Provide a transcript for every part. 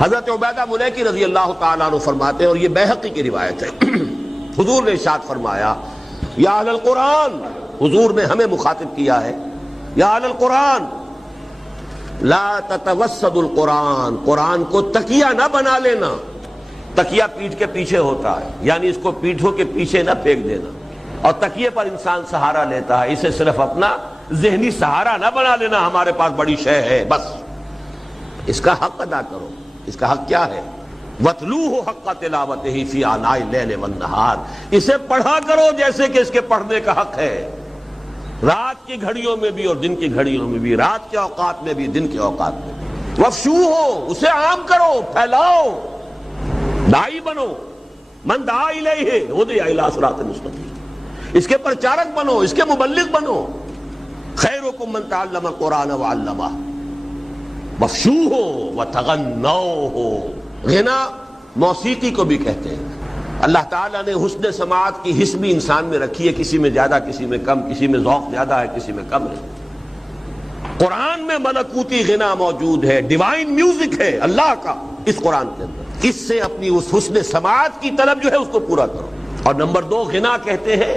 حضرت عبیدہ ملیکی رضی اللہ تعالیٰ عنہ فرماتے ہیں، اور یہ بیہقی کی روایت ہے، حضور نے ارشاد فرمایا یا اہل القرآن، حضور نے ہمیں مخاطب کیا ہے، یا اہل القرآن لا تتوسد القرآن، قرآن کو تکیہ نہ بنا لینا۔ تکیہ پیٹھ کے پیچھے ہوتا ہے، یعنی اس کو پیٹھوں کے پیچھے نہ پھینک دینا، اور تکیے پر انسان سہارا لیتا ہے، اسے صرف اپنا ذہنی سہارا نہ بنا لینا، ہمارے پاس بڑی شے ہے بس۔ اس کا حق ادا کرو۔ اس کا حق کیا ہے؟ وَاتْلُوهُ حَقَّ تِلَاوَتِهِ فِي آنَاءِ اللَّيْلِ وَالنَّهَارِ، اسے پڑھا کرو جیسے کہ اس کے پڑھنے کا حق ہے، رات کی گھڑیوں میں بھی اور دن کی گھڑیوں میں بھی، رات کے اوقات میں بھی دن کے اوقات میں بھی۔ وَافْشُوهُ، اسے عام کرو، پھیلاؤ، داعی بنو، من دعا الیہ ہدی الی صراط مستقیم، اس کے پرچارک بنو، اس کے مبلغ بنو۔ خیرکم من تعلم القرآن وعلمہ وافشوہ وتغنوہ۔ غنا موسیقی کو بھی کہتے ہیں۔ اللہ تعالیٰ نے حسن سماعت کی حس بھی انسان میں رکھی ہے، کسی میں زیادہ، کسی میں کم، کسی میں ذوق زیادہ ہے، کسی میں کم ہے۔ قرآن میں ملکوتی غنا موجود ہے، ڈیوائن میوزک ہے اللہ کا اس قرآن کے اندر۔ اس سے اپنی اس حسن سماعت کی طلب جو ہے اس کو پورا کرو۔ اور نمبر 2 غنا کہتے ہیں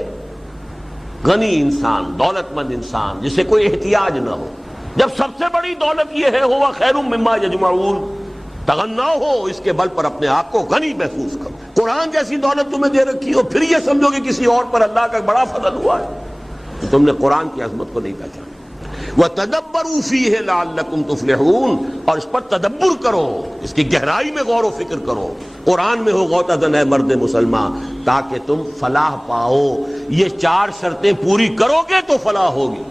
غنی انسان، دولت مند انسان جسے کوئی احتیاج نہ ہو۔ جب سب سے بڑی دولت یہ ہے ہوا خیر مما یجمعون، تغنا ہو، اس کے بل پر اپنے آپ کو غنی محسوس کرو۔ قرآن جیسی دولت تمہیں دے رکھی ہو، پھر یہ سمجھو کہ کسی اور پر اللہ کا بڑا فضل ہوا ہے، تو تم نے قرآن کی عظمت کو نہیں پہچانا۔ وَتَدَبَّرُوا فِيهِ لَعَلَّكُمْ تُفْلِحُونَ، اور اس پر تدبر کرو، اس کی گہرائی میں غور و فکر کرو۔ قرآن میں ہو غوطہ ہے مرد مسلمان، تاکہ تم فلاح پاؤ۔ یہ 4 شرطیں پوری کرو گے تو فلاح ہوگی۔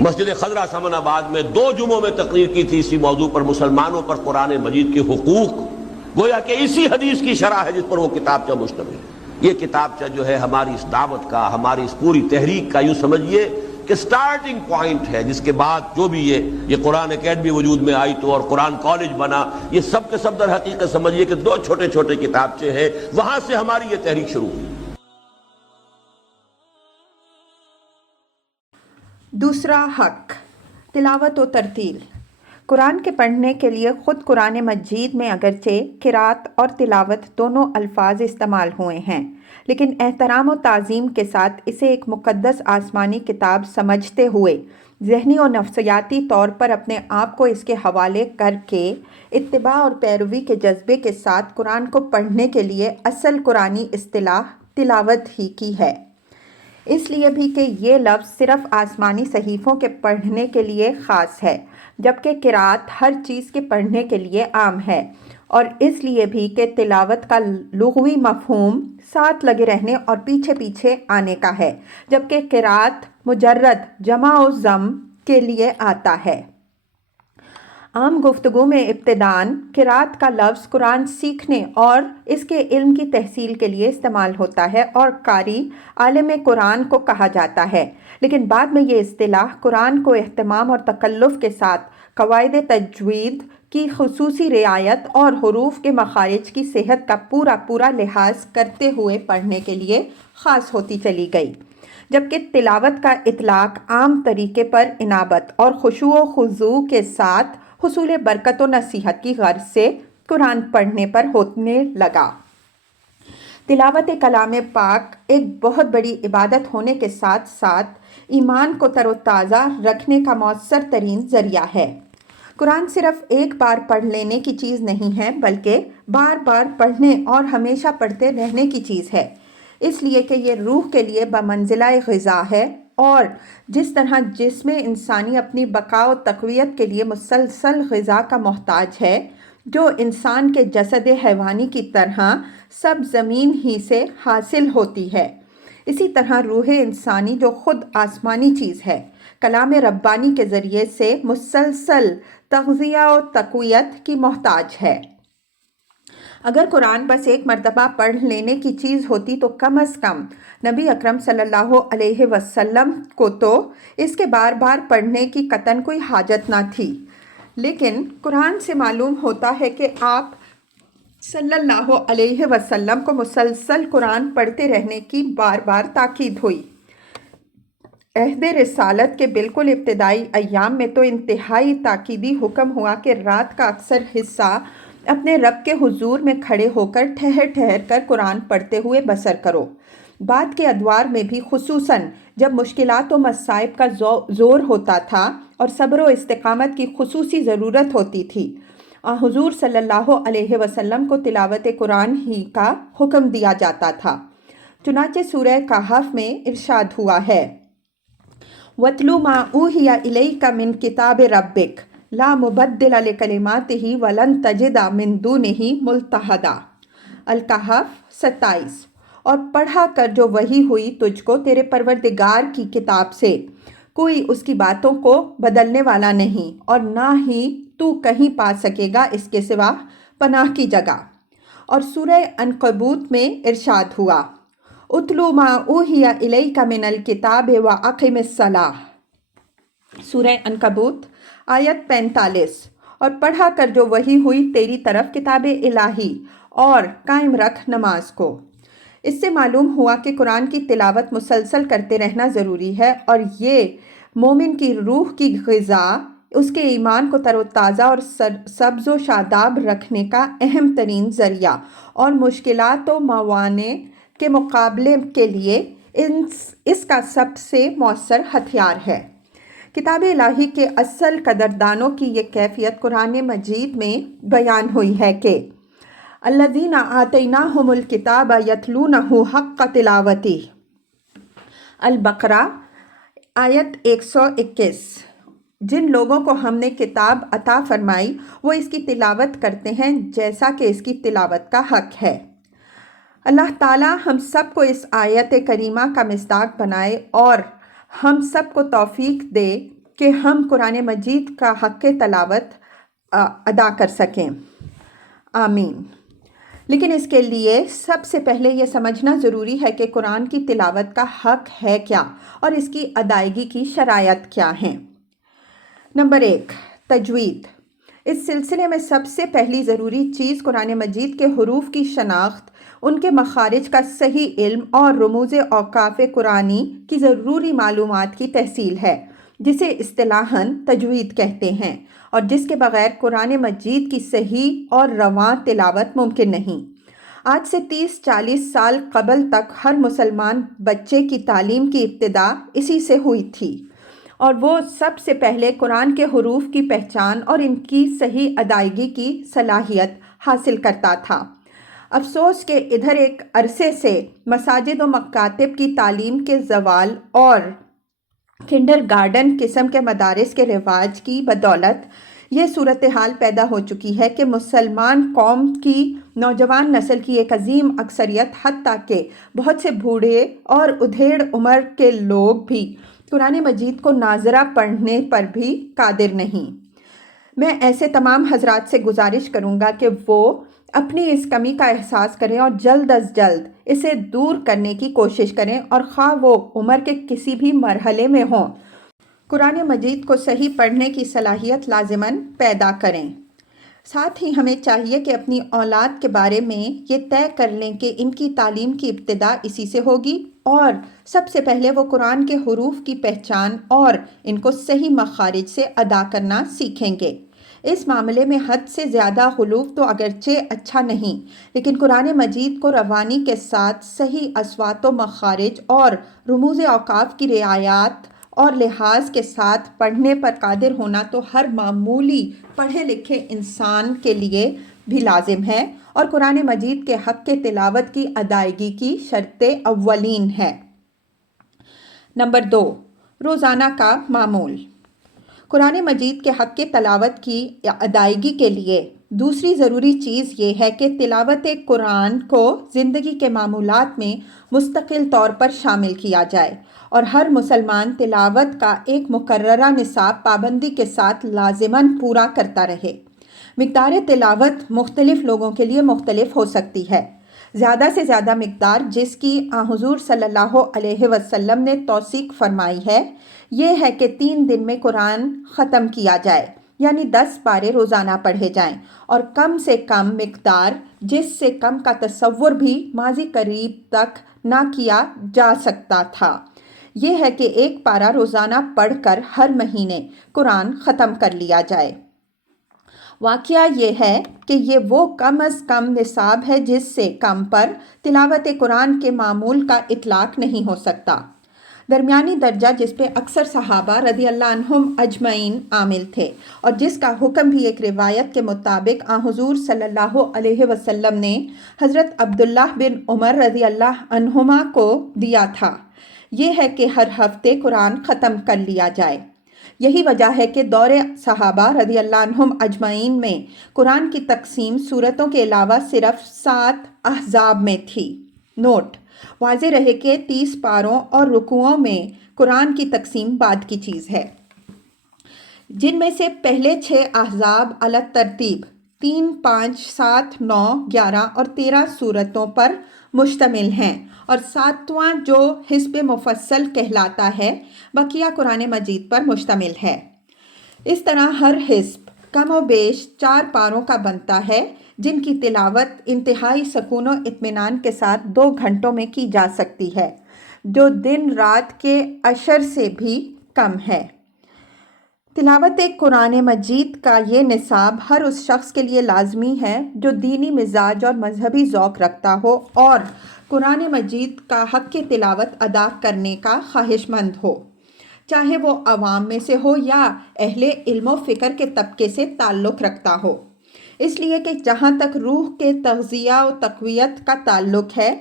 مسجد خضرہ سمن آباد میں 2 جمعوں میں تقریر کی تھی اسی موضوع پر، مسلمانوں پر قرآن مجید کے حقوق، گویا کہ اسی حدیث کی شرح ہے جس پر وہ کتابچہ مشتمل ہے۔ یہ کتابچہ جو ہے ہماری اس دعوت کا، ہماری اس پوری تحریک کا، یوں سمجھیے کہ سٹارٹنگ پوائنٹ ہے، جس کے بعد جو بھی یہ قرآن اکیڈمی وجود میں آئی تو اور قرآن کالج بنا، یہ سب کے سب در حقیقت سمجھیے کہ 2 چھوٹے چھوٹے کتابچے ہیں، وہاں سے ہماری یہ تحریک شروع ہوئی۔ دوسرا حق، تلاوت و ترتیل۔ قرآن کے پڑھنے کے لیے خود قرآن مجید میں اگرچہ قرات اور تلاوت دونوں الفاظ استعمال ہوئے ہیں، لیکن احترام و تعظیم کے ساتھ اسے ایک مقدس آسمانی کتاب سمجھتے ہوئے ذہنی اور نفسیاتی طور پر اپنے آپ کو اس کے حوالے کر کے اتباع اور پیروی کے جذبے کے ساتھ قرآن کو پڑھنے کے لیے اصل قرآنی اصطلاح تلاوت ہی کی ہے۔ اس لیے بھی کہ یہ لفظ صرف آسمانی صحیفوں کے پڑھنے کے لیے خاص ہے، جبکہ قرات ہر چیز کے پڑھنے کے لیے عام ہے، اور اس لیے بھی کہ تلاوت کا لغوی مفہوم ساتھ لگے رہنے اور پیچھے پیچھے آنے کا ہے، جبکہ قرات مجرد جمع و ضم کے لیے آتا ہے۔ عام گفتگو میں ابتداً قرات کا لفظ قرآن سیکھنے اور اس کے علم کی تحصیل کے لیے استعمال ہوتا ہے اور قاری عالم قرآن کو کہا جاتا ہے، لیکن بعد میں یہ اصطلاح قرآن کو اہتمام اور تکلف کے ساتھ قواعد تجوید کی خصوصی رعایت اور حروف کے مخارج کی صحت کا پورا لحاظ کرتے ہوئے پڑھنے کے لیے خاص ہوتی چلی گئی، جبکہ تلاوت کا اطلاق عام طریقے پر انابت اور خشوع و خضوع کے ساتھ حصول برکت و نصیحت کی غرض سے قرآن پڑھنے پر ہونے لگا۔ تلاوت کلام پاک ایک بہت بڑی عبادت ہونے کے ساتھ ساتھ ایمان کو تر و تازہ رکھنے کا مؤثر ترین ذریعہ ہے۔ قرآن صرف ایک بار پڑھ لینے کی چیز نہیں ہے، بلکہ بار بار پڑھنے اور ہمیشہ پڑھتے رہنے کی چیز ہے، اس لیے کہ یہ روح کے لیے بمنزلہ غذا ہے، اور جس طرح جسم انسانی اپنی بقا و تقویت کے لیے مسلسل غذا کا محتاج ہے، جو انسان کے جسد حیوانی کی طرح سب زمین ہی سے حاصل ہوتی ہے، اسی طرح روح انسانی جو خود آسمانی چیز ہے، کلام ربانی کے ذریعے سے مسلسل تغذیہ و تقویت کی محتاج ہے۔ اگر قرآن بس ایک مرتبہ پڑھ لینے کی چیز ہوتی تو کم از کم نبی اکرم صلی اللہ علیہ وسلم کو تو اس کے بار بار پڑھنے کی قطعاً کوئی حاجت نہ تھی، لیکن قرآن سے معلوم ہوتا ہے کہ آپ صلی اللہ علیہ وسلم کو مسلسل قرآن پڑھتے رہنے کی بار بار تاکید ہوئی۔ عہد رسالت کے بالکل ابتدائی ایام میں تو انتہائی تاکیدی حکم ہوا کہ رات کا اکثر حصہ اپنے رب کے حضور میں کھڑے ہو کر ٹھہر ٹھہر کر قرآن پڑھتے ہوئے بسر کرو۔ بعد کے ادوار میں بھی خصوصاً جب مشکلات و مصائب کا زور ہوتا تھا اور صبر و استقامت کی خصوصی ضرورت ہوتی تھی، حضور صلی اللہ علیہ وسلم کو تلاوت قرآن ہی کا حکم دیا جاتا تھا۔ چنانچہ سورہ کہف میں ارشاد ہوا ہے، وَاتْلُ مَا أُوحِيَ إِلَيْكَ مِن كِتَابِ رَبِّكَ لَا مُبَدِّلَ لِكَلِمَاتِهِ وَلَن تَجِدَ مِن دُونِهِ مُلْتَحَدًا۔ الکہف 27۔ اور پڑھا کر جو وحی ہوئی تجھ کو تیرے پروردگار کی کتاب سے، کوئی اس کی باتوں کو بدلنے والا نہیں اور نہ ہی تو کہیں پا سکے گا اس کے سوا پناہ کی جگہ۔ اور سورہ عنکبوت میں ارشاد ہوا، اتلو ما اوحی الیک من الکتاب واقم الصلاۃ۔ سورہ عنکبوت آیت 45۔ اور پڑھا کر جو وحی ہوئی تیری طرف کتاب الہی اور قائم رکھ نماز کو۔ اس سے معلوم ہوا کہ قرآن کی تلاوت مسلسل کرتے رہنا ضروری ہے، اور یہ مومن کی روح کی غذا، اس کے ایمان کو تر و تازہ اور سبز و شاداب رکھنے کا اہم ترین ذریعہ اور مشکلات و موانع کے مقابلے کے لیے اس کا سب سے مؤثر ہتھیار ہے۔ کتاب الہی کے اصل قدردانوں کی یہ کیفیت قرآن مجید میں بیان ہوئی ہے کہ الذین آتیناہم الکتاب یتلونہ حق تلاوتہ۔ البقرہ آیت 121۔ جن لوگوں کو ہم نے کتاب عطا فرمائی وہ اس کی تلاوت کرتے ہیں جیسا کہ اس کی تلاوت کا حق ہے۔ اللہ تعالی ہم سب کو اس آیت کریمہ کا مصداق بنائے اور ہم سب کو توفیق دے کہ ہم قرآن مجید کا حق تلاوت ادا کر سکیں، آمین۔ لیکن اس کے لیے سب سے پہلے یہ سمجھنا ضروری ہے کہ قرآن کی تلاوت کا حق ہے کیا اور اس کی ادائیگی کی شرائط کیا ہیں۔ نمبر 1، تجوید۔ اس سلسلے میں سب سے پہلی ضروری چیز قرآن مجید کے حروف کی شناخت، ان کے مخارج کا صحیح علم اور رموز اوقاف قرآنی کی ضروری معلومات کی تحصیل ہے، جسے اصطلاحاً تجوید کہتے ہیں، اور جس کے بغیر قرآن مجید کی صحیح اور رواں تلاوت ممکن نہیں۔ آج سے 30-40 سال قبل تک ہر مسلمان بچے کی تعلیم کی ابتدا اسی سے ہوئی تھی، اور وہ سب سے پہلے قرآن کے حروف کی پہچان اور ان کی صحیح ادائیگی کی صلاحیت حاصل کرتا تھا۔ افسوس کہ ادھر ایک عرصے سے مساجد و مکاتب کی تعلیم کے زوال اور کنڈر گارڈن قسم کے مدارس کے رواج کی بدولت یہ صورتحال پیدا ہو چکی ہے کہ مسلمان قوم کی نوجوان نسل کی ایک عظیم اکثریت، حتیٰ کہ بہت سے بوڑھے اور ادھیڑ عمر کے لوگ بھی قرآن مجید کو ناظرہ پڑھنے پر بھی قادر نہیں۔ میں ایسے تمام حضرات سے گزارش کروں گا کہ وہ اپنی اس کمی کا احساس کریں اور جلد از جلد اسے دور کرنے کی کوشش کریں، اور خواہ وہ عمر کے کسی بھی مرحلے میں ہوں، قرآن مجید کو صحیح پڑھنے کی صلاحیت لازماً پیدا کریں۔ ساتھ ہی ہمیں چاہیے کہ اپنی اولاد کے بارے میں یہ طے کر لیں کہ ان کی تعلیم کی ابتدا اسی سے ہوگی، اور سب سے پہلے وہ قرآن کے حروف کی پہچان اور ان کو صحیح مخارج سے ادا کرنا سیکھیں گے۔ اس معاملے میں حد سے زیادہ غلو تو اگرچہ اچھا نہیں، لیکن قرآن مجید کو روانی کے ساتھ صحیح اصوات و مخارج اور رموز اوقاف کی رعایت اور لحاظ کے ساتھ پڑھنے پر قادر ہونا تو ہر معمولی پڑھے لکھے انسان کے لیے بھی لازم ہے، اور قرآن مجید کے حق کے تلاوت کی ادائیگی کی شرط اولین ہے۔ نمبر 2، روزانہ کا معمول۔ قرآن مجید کے حق کے تلاوت کی ادائیگی کے لیے دوسری ضروری چیز یہ ہے کہ تلاوت قرآن کو زندگی کے معمولات میں مستقل طور پر شامل کیا جائے، اور ہر مسلمان تلاوت کا ایک مقررہ نصاب پابندی کے ساتھ لازماً پورا کرتا رہے۔ مقدار تلاوت مختلف لوگوں کے لیے مختلف ہو سکتی ہے۔ زیادہ سے زیادہ مقدار جس کی حضور صلی اللہ علیہ وسلم نے توثیق فرمائی ہے یہ ہے کہ 3 دن میں قرآن ختم کیا جائے، یعنی 10 پارے روزانہ پڑھے جائیں، اور کم سے کم مقدار جس سے کم کا تصور بھی ماضی قریب تک نہ کیا جا سکتا تھا یہ ہے کہ 1 پارہ روزانہ پڑھ کر ہر مہینے قرآن ختم کر لیا جائے۔ واقعہ یہ ہے کہ یہ وہ کم از کم نصاب ہے جس سے کم پر تلاوت قرآن کے معمول کا اطلاق نہیں ہو سکتا۔ درمیانی درجہ جس پہ اکثر صحابہ رضی اللہ عنہم اجمعین عامل تھے اور جس کا حکم بھی ایک روایت کے مطابق حضور صلی اللہ علیہ وسلم نے حضرت عبداللہ بن عمر رضی اللہ عنہما کو دیا تھا، یہ ہے کہ ہر ہفتے قرآن ختم کر لیا جائے۔ یہی وجہ ہے کہ دور صحابہ رضی اللہ عنہم اجمعین میں قرآن کی تقسیم سورتوں کے علاوہ صرف 7 احزاب میں تھی۔ نوٹ: واضح رہے کہ 30 پاروں اور رکوعوں میں قرآن کی تقسیم بعد کی چیز ہے، جن میں سے پہلے 6 احزاب علی ترتیب 3، 5، 7، 9، 11 اور 13 صورتوں پر مشتمل ہیں اور 7واں جو حزب مفصل کہلاتا ہے بقیہ قرآن مجید پر مشتمل ہے۔ اس طرح ہر حزب کم و بیش 4 پاروں کا بنتا ہے، جن کی تلاوت انتہائی سکون و اطمینان کے ساتھ 2 گھنٹوں میں کی جا سکتی ہے، جو دن رات کے عشر سے بھی کم ہے۔ تلاوت قرآن مجید کا یہ نصاب ہر اس شخص کے لیے لازمی ہے جو دینی مزاج اور مذہبی ذوق رکھتا ہو اور قرآن مجید کا حق کی تلاوت ادا کرنے کا خواہش مند ہو، چاہے وہ عوام میں سے ہو یا اہل علم و فکر کے طبقے سے تعلق رکھتا ہو، اس لیے کہ جہاں تک روح کے تغذیہ و تقویت کا تعلق ہے،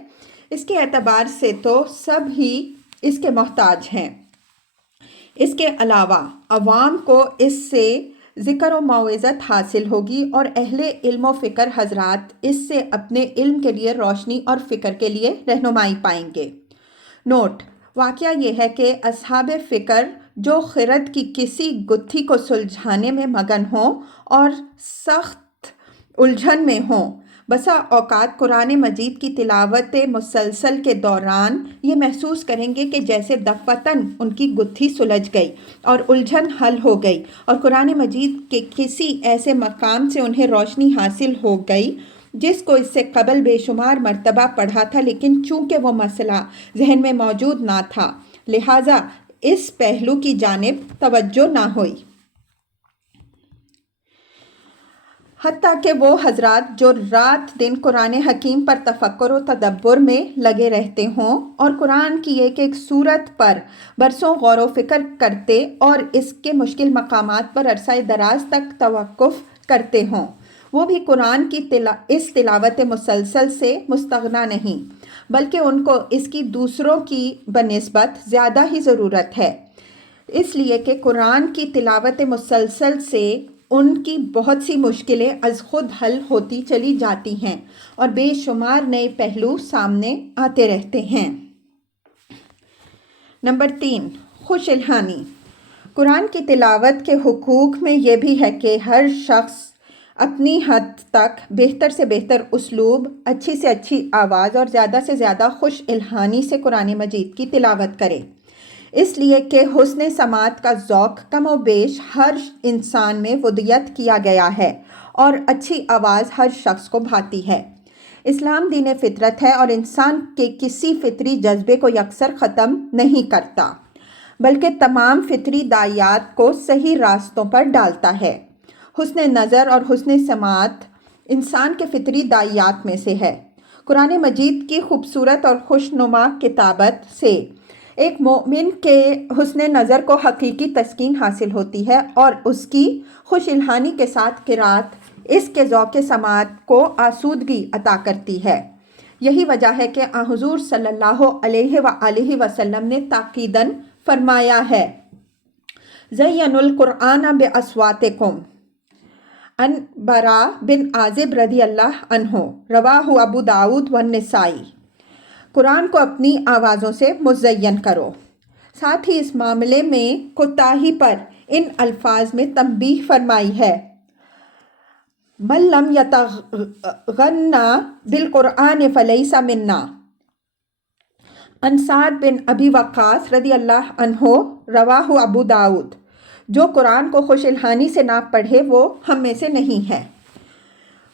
اس کے اعتبار سے تو سب ہی اس کے محتاج ہیں۔ اس کے علاوہ عوام کو اس سے ذکر و موعظت حاصل ہوگی اور اہل علم و فکر حضرات اس سے اپنے علم کے لیے روشنی اور فکر کے لیے رہنمائی پائیں گے۔ نوٹ: واقعہ یہ ہے کہ اصحاب فکر جو خرد کی کسی گتھی کو سلجھانے میں مگن ہوں اور سخت الجھن میں ہوں، بسا اوقات قرآن مجید کی تلاوت مسلسل کے دوران یہ محسوس کریں گے کہ جیسے دفعتاً ان کی گتھی سلجھ گئی اور الجھن حل ہو گئی اور قرآن مجید کے کسی ایسے مقام سے انہیں روشنی حاصل ہو گئی جس کو اس سے قبل بے شمار مرتبہ پڑھا تھا، لیکن چونکہ وہ مسئلہ ذہن میں موجود نہ تھا، لہٰذا اس پہلو کی جانب توجہ نہ ہوئی۔ حتیٰ کہ وہ حضرات جو رات دن قرآن حکیم پر تفکر و تدبر میں لگے رہتے ہوں اور قرآن کی ایک ایک سورت پر برسوں غور و فکر کرتے اور اس کے مشکل مقامات پر عرصہ دراز تک توقف کرتے ہوں، وہ بھی قرآن کی اس تلاوت مسلسل سے مستغنی نہیں، بلکہ ان کو اس کی دوسروں کی بنسبت زیادہ ہی ضرورت ہے، اس لیے کہ قرآن کی تلاوت مسلسل سے ان کی بہت سی مشکلیں از خود حل ہوتی چلی جاتی ہیں اور بے شمار نئے پہلو سامنے آتے رہتے ہیں۔ نمبر 3، خوش الحانی۔ قرآن کی تلاوت کے حقوق میں یہ بھی ہے کہ ہر شخص اپنی حد تک بہتر سے بہتر اسلوب، اچھی سے اچھی آواز اور زیادہ سے زیادہ خوش الحانی سے قرآن مجید کی تلاوت کرے، اس لیے کہ حسن سماعت کا ذوق کم و بیش ہر انسان میں ودیت کیا گیا ہے اور اچھی آواز ہر شخص کو بھاتی ہے۔ اسلام دین فطرت ہے اور انسان کے کسی فطری جذبے کو یکسر ختم نہیں کرتا، بلکہ تمام فطری داعیات کو صحیح راستوں پر ڈالتا ہے۔ حسن نظر اور حسن سماعت انسان کے فطری داعیات میں سے ہے۔ قرآن مجید کی خوبصورت اور خوشنما کتابت سے ایک مومن کے حسن نظر کو حقیقی تسکین حاصل ہوتی ہے اور اس کی خوش الحانی کے ساتھ قرأت اس کے ذوق سماعت کو آسودگی عطا کرتی ہے۔ یہی وجہ ہے کہ حضور صلی اللہ علیہ وآلہ وسلم نے تاکیداً فرمایا ہے، زینوا القرآن باصواتکم، ان برا بن عازب رضی اللہ عنہ، رواہ ابو داؤد والنسائی۔ قرآن کو اپنی آوازوں سے مزین کرو۔ ساتھ ہی اس معاملے میں کوتاہی پر ان الفاظ میں تنبیہ فرمائی ہے، من لم یتغنی بالقرآن فلیس منا۔ ان سعد بن ابی وقاص رضی اللہ عنہ، رواہ ابو داؤد، جو قرآن کو خوش الحانی سے نہ پڑھے وہ ہم میں سے نہیں ہے۔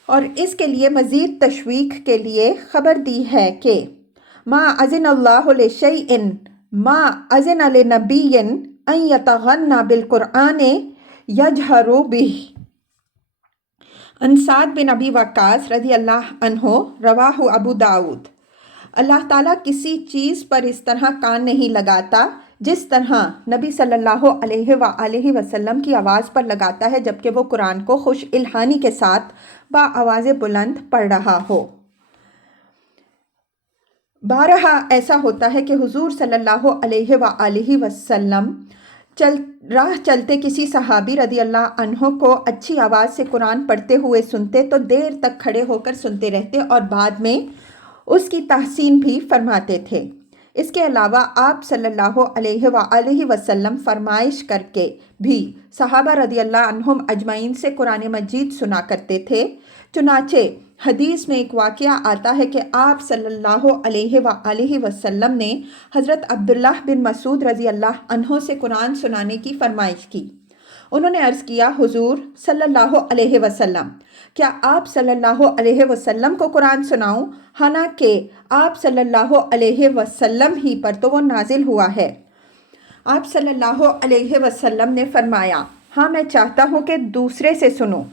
اور اس کے لیے مزید تشویق کے لیے خبر دی ہے کہ ما اذن اللہ لشیء ما اذن لنبی ان یتغنی بالقرآن یجہر بہ۔ ان سعد بن ابی وقاص رضی اللہ عنہ رواہ ابو داود، اللہ تعالیٰ کسی چیز پر اس طرح کان نہیں لگاتا جس طرح نبی صلی اللہ علیہ وآلہ وسلم کی آواز پر لگاتا ہے جبکہ وہ قرآن کو خوش الحانی کے ساتھ با آواز بلند پڑھ رہا ہو۔ بارہا ایسا ہوتا ہے کہ حضور صلی اللہ علیہ وآلہ وسلم راہ چلتے کسی صحابی رضی اللہ عنہ کو اچھی آواز سے قرآن پڑھتے ہوئے سنتے تو دیر تک کھڑے ہو کر سنتے رہتے اور بعد میں اس کی تحسین بھی فرماتے تھے۔ اس کے علاوہ آپ صلی اللہ علیہ وآلہ وسلم فرمائش کر کے بھی صحابہ رضی اللہ عنہم اجمعین سے قرآن مجید سنا کرتے تھے۔ چنانچہ حدیث میں ایک واقعہ آتا ہے کہ آپ صلی اللہ علیہ وآلہ وسلم نے حضرت عبداللہ بن مسعود رضی اللہ عنہ سے قرآن سنانے کی فرمائش کی۔ انہوں نے عرض کیا، حضور صلی اللہ علیہ وسلم، کیا آپ صلی اللہ علیہ وسلم کو قرآن سناؤں؟ حالانکہ آپ صلی اللہ علیہ وسلم ہی پر تو وہ نازل ہوا ہے۔ آپ صلی اللہ علیہ وسلم نے فرمایا، ہاں میں چاہتا ہوں کہ دوسرے سے سنوں۔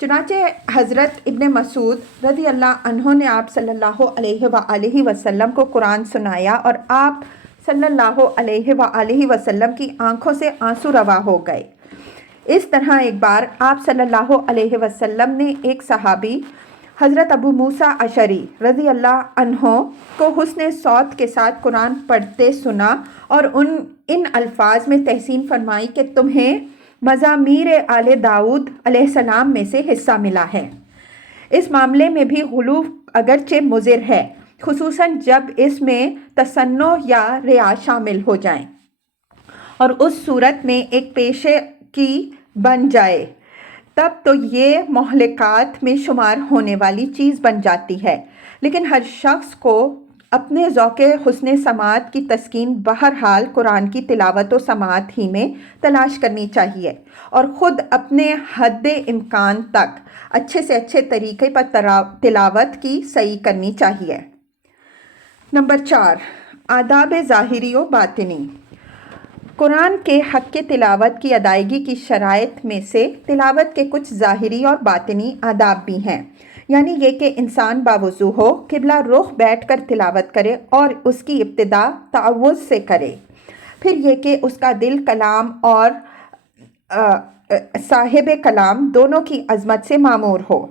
چنانچہ حضرت ابن مسعود رضی اللہ عنہ نے آپ صلی اللہ علیہ وآلہ وسلم کو قرآن سنایا اور آپ صلی اللہ علیہ وآلہ وسلم کی آنکھوں سے آنسو روا ہو گئے۔ اس طرح ایک بار آپ صلی اللہ علیہ وسلم نے ایک صحابی حضرت ابو موسیٰ اشعری رضی اللہ عنہ کو حسن صوت کے ساتھ قرآن پڑھتے سنا اور ان الفاظ میں تحسین فرمائی کہ تمہیں مزامیر آل داؤد علیہ السلام میں سے حصہ ملا ہے۔ اس معاملے میں بھی غلو اگرچہ مضر ہے، خصوصاً جب اس میں تصنع یا ریا شامل ہو جائیں اور اس صورت میں ایک پیشے کی بن جائے، تب تو یہ مہلکات میں شمار ہونے والی چیز بن جاتی ہے۔ لیکن ہر شخص کو اپنے ذوق حسن سماعت کی تسکین بہرحال قرآن کی تلاوت و سماعت ہی میں تلاش کرنی چاہیے اور خود اپنے حد امکان تک اچھے سے اچھے طریقے پر تلاوت کی صحیح کرنی چاہیے۔ نمبر 4، آداب ظاہری و باطنی۔ قرآن کے حق کے تلاوت کی ادائیگی کی شرائط میں سے تلاوت کے کچھ ظاہری اور باطنی آداب بھی ہیں، یعنی یہ کہ انسان باوضو ہو، قبلہ رخ بیٹھ کر تلاوت کرے اور اس کی ابتدا تعوذ سے کرے، پھر یہ کہ اس کا دل کلام اور صاحب کلام دونوں کی عظمت سے معمور ہو،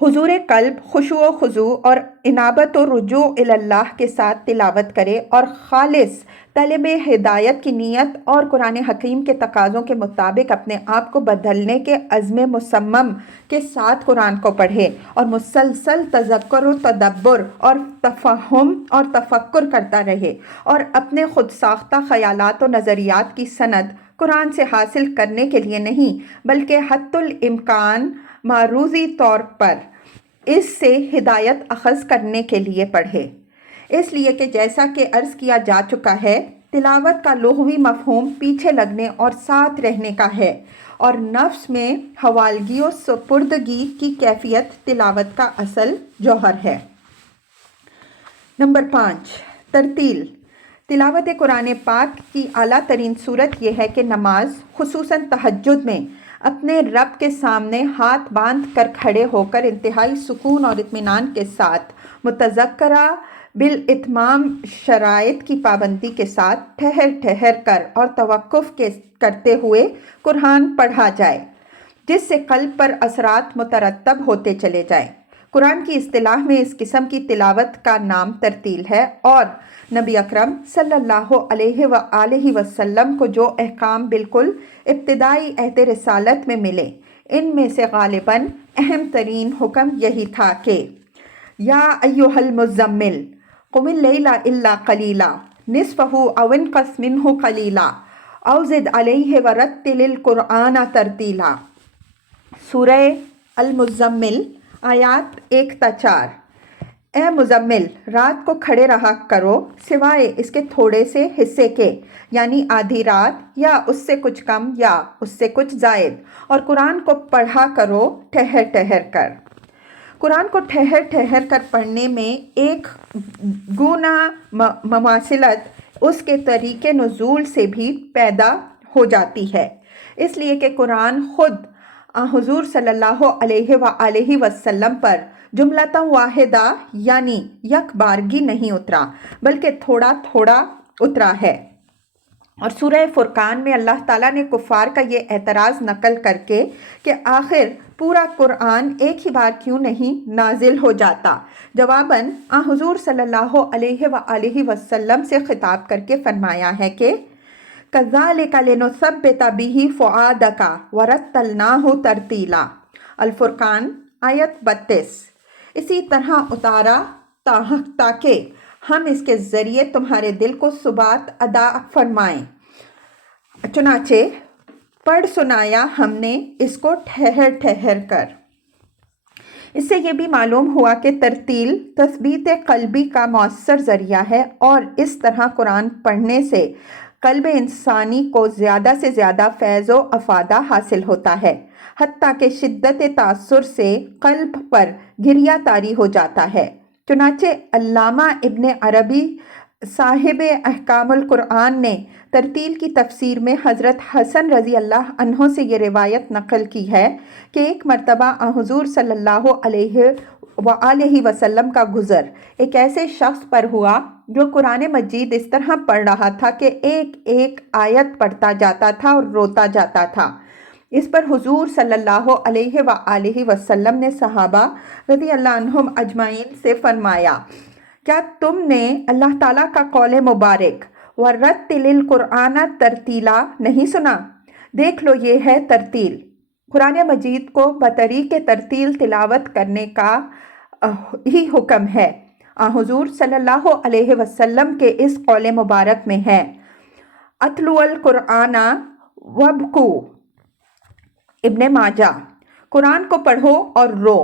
حضور قلب، خشوع و خضوع اور انابت و رجوع اللہ کے ساتھ تلاوت کرے اور خالص طلب ہدایت کی نیت اور قرآن حکیم کے تقاضوں کے مطابق اپنے آپ کو بدلنے کے عزم مصمم کے ساتھ قرآن کو پڑھے اور مسلسل تذکر و تدبر اور تفہم اور تفکر کرتا رہے اور اپنے خود ساختہ خیالات و نظریات کی سند قرآن سے حاصل کرنے کے لیے نہیں بلکہ حتی الامکان معروضی طور پر اس سے ہدایت اخذ کرنے کے لیے پڑھے، اس لیے کہ جیسا کہ عرض کیا جا چکا ہے، تلاوت کا لغوی مفہوم پیچھے لگنے اور ساتھ رہنے کا ہے اور نفس میں حوالگی و سپردگی کی کیفیت تلاوت کا اصل جوہر ہے۔ نمبر 5، ترتیل۔ تلاوت قرآن پاک کی اعلیٰ ترین صورت یہ ہے کہ نماز، خصوصاً تہجد میں، اپنے رب کے سامنے ہاتھ باندھ کر کھڑے ہو کر انتہائی سکون اور اطمینان کے ساتھ متذکرہ بالاتمام شرائط کی پابندی کے ساتھ ٹھہر کر اور توقف کرتے ہوئے قرآن پڑھا جائے، جس سے قلب پر اثرات مترتب ہوتے چلے جائیں۔ قرآن کی اصطلاح میں اس قسم کی تلاوت کا نام ترتیل ہے اور نبی اکرم صلی اللہ علیہ وآلہ وسلم کو جو احکام بالکل ابتدائی عہد رسالت میں ملے، ان میں سے غالباً اہم ترین حکم یہی تھا کہ یا ایھا المزمل قم اللیل الا قلیلا نصفہ او انقص منہ قلیلا او زد علیہ ورتل القرآن ترتیلا۔ سورہ المزمل آیات 1 تا 4۔ اے مزمل، رات کو کھڑے رہا کرو سوائے اس کے تھوڑے سے حصے کے، یعنی آدھی رات یا اس سے کچھ کم یا اس سے کچھ زائد، اور قرآن کو پڑھا کرو ٹھہر کر۔ قرآن کو ٹھہر کر پڑھنے میں ایک گونا مماثلت اس کے طریق نزول سے بھی پیدا ہو جاتی ہے، اس لیے کہ قرآن خود حضور صلی اللہ علیہ وآلہ وسلم پر جملتاً واحدہ یعنی یک بارگی نہیں اترا بلکہ تھوڑا تھوڑا اترا ہے۔ اور سورہ فرقان میں اللہ تعالیٰ نے کفار کا یہ اعتراض نقل کر کے کہ آخر پورا قرآن ایک ہی بار کیوں نہیں نازل ہو جاتا، جواباً حضور صلی اللہ علیہ وآلہ وسلم سے خطاب کر کے فرمایا ہے کہ كَذَلِكَ لِنُثَبِّتَ بِهِ فُؤَادَكَ وَرَتَّلْنَاهُ تَرْتِيلًا۔ الفرقان آیت 32۔ اسی طرح اتارا تاکہ ہم اس کے ذریعے تمہارے دل کو ثبات عطا فرمائیں، چنانچہ پڑھ سنایا ہم نے اس کو ٹھہر ٹھہر کر۔ اس سے یہ بھی معلوم ہوا کہ ترتیل تثبیت قلبی کا مؤثر ذریعہ ہے، اور اس طرح قرآن پڑھنے سے قلب انسانی کو زیادہ سے زیادہ فیض و افادہ حاصل ہوتا ہے، حتیٰ کہ شدت تاثر سے قلب پر گریہ طاری ہو جاتا ہے۔ چنانچہ علامہ ابن عربی صاحب احکام القرآن نے ترتیل کی تفسیر میں حضرت حسن رضی اللہ عنہ سے یہ روایت نقل کی ہے کہ ایک مرتبہ حضور صلی اللہ علیہ وآلہ وسلم کا گزر ایک ایسے شخص پر ہوا جو قرآن مجید اس طرح پڑھ رہا تھا کہ ایک ایک آیت پڑھتا جاتا تھا اور روتا جاتا تھا۔ اس پر حضور صلی اللہ علیہ وآلہ وسلم نے صحابہ رضی اللہ عنہم اجمعین سے فرمایا، کیا تم نے اللہ تعالیٰ کا قول مبارک وَرَتِّلِ الْقُرْآنَ تَرْتِيلًا نہیں سنا؟ دیکھ لو، یہ ہے ترتیل۔ قرآن مجید کو بطریق ترتیل تلاوت کرنے کا ہی حکم ہے۔ حضور صلی اللہ علیہ وسلم کے اس قول مبارک میں ہے، اتلو القرآن وابکو، ابن ماجہ، قرآن کو پڑھو اور رو۔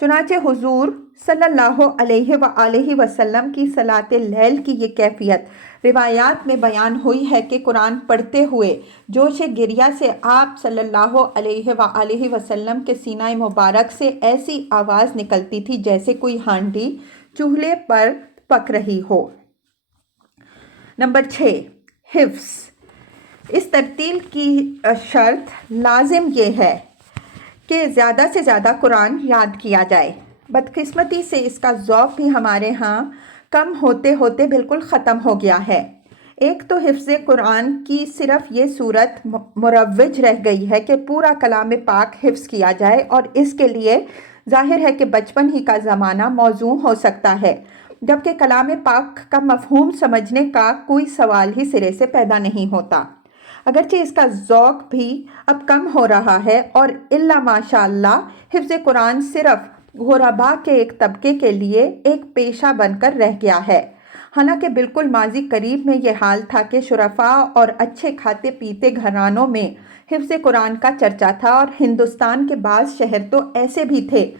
چنانچہ حضور صلی اللہ علیہ وآلہ وسلم کی صلاۃ اللیل کی یہ کیفیت روایات میں بیان ہوئی ہے کہ قرآن پڑھتے ہوئے جوش گریہ سے آپ صلی اللہ علیہ وآلہ وسلم کے سینہ مبارک سے ایسی آواز نکلتی تھی جیسے کوئی ہانڈی چولہے پر پک رہی ہو۔ نمبر 6، حفظ۔ اس ترتیل کی شرط لازم یہ ہے کہ زیادہ سے زیادہ قرآن یاد کیا جائے۔ بدقسمتی سے اس کا ذوق بھی ہمارے ہاں کم ہوتے ہوتے بالکل ختم ہو گیا ہے۔ ایک تو حفظ قرآن کی صرف یہ صورت مروج رہ گئی ہے کہ پورا کلام پاک حفظ کیا جائے، اور اس کے لیے ظاہر ہے کہ بچپن ہی کا زمانہ موزوں ہو سکتا ہے، جبکہ کلام پاک کا مفہوم سمجھنے کا کوئی سوال ہی سرے سے پیدا نہیں ہوتا۔ اگرچہ اس کا ذوق بھی اب کم ہو رہا ہے، اور الا ماشاء اللہ حفظ قرآن صرف غرباء کے ایک طبقے کے لیے ایک پیشہ بن کر رہ گیا ہے، حالانکہ بالکل ماضی قریب میں یہ حال تھا کہ شرفاء اور اچھے کھاتے پیتے گھرانوں میں حفظ قرآن کا چرچا تھا، اور ہندوستان کے بعض شہر تو ایسے بھی تھے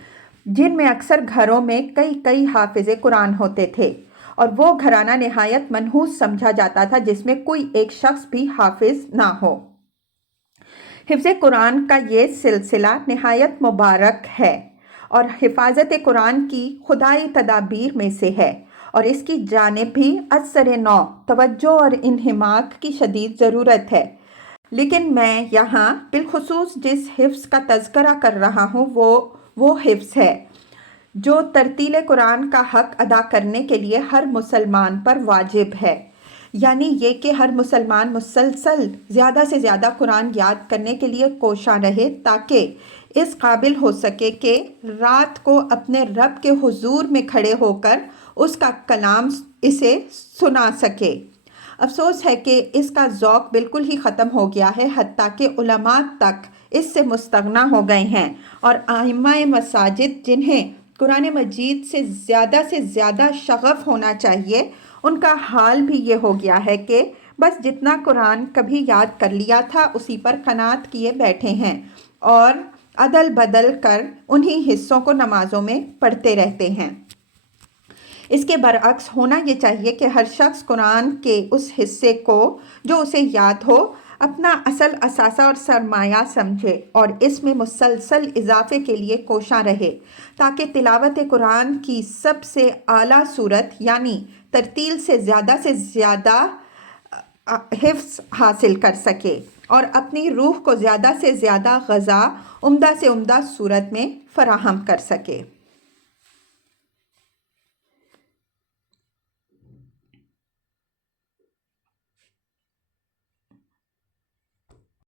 جن میں اکثر گھروں میں کئی کئی حافظ قرآن ہوتے تھے، اور وہ گھرانہ نہایت منحوس سمجھا جاتا تھا جس میں کوئی ایک شخص بھی حافظ نہ ہو۔ حفظ قرآن کا یہ سلسلہ نہایت مبارک ہے اور حفاظت قرآن کی خدائی تدابیر میں سے ہے، اور اس کی جانب بھی اثر نو توجہ اور انہماک کی شدید ضرورت ہے۔ لیکن میں یہاں بالخصوص جس حفظ کا تذکرہ کر رہا ہوں وہ حفظ ہے جو ترتیل قرآن کا حق ادا کرنے کے لیے ہر مسلمان پر واجب ہے، یعنی یہ کہ ہر مسلمان مسلسل زیادہ سے زیادہ قرآن یاد کرنے کے لیے کوشاں رہے، تاکہ اس قابل ہو سکے کہ رات کو اپنے رب کے حضور میں کھڑے ہو کر اس کا کلام اسے سنا سکے۔ افسوس ہے کہ اس کا ذوق بالکل ہی ختم ہو گیا ہے، حتیٰ کہ علماء تک اس سے مستغنی ہو گئے ہیں، اور ائمہ مساجد جنہیں قرآن مجید سے زیادہ شغف ہونا چاہیے، ان کا حال بھی یہ ہو گیا ہے کہ بس جتنا قرآن کبھی یاد کر لیا تھا اسی پر قناعت کیے بیٹھے ہیں، اور عدل بدل کر انہی حصوں کو نمازوں میں پڑھتے رہتے ہیں۔ اس کے برعکس ہونا یہ چاہیے کہ ہر شخص قرآن کے اس حصے کو جو اسے یاد ہو اپنا اصل اثاثہ اور سرمایہ سمجھے، اور اس میں مسلسل اضافے کے لیے کوشاں رہے، تاکہ تلاوت قرآن کی سب سے اعلیٰ صورت یعنی ترتیل سے زیادہ حفظ حاصل کر سکے۔ اور اپنی روح کو زیادہ سے زیادہ غذا عمدہ سے عمدہ صورت میں فراہم کر سکے۔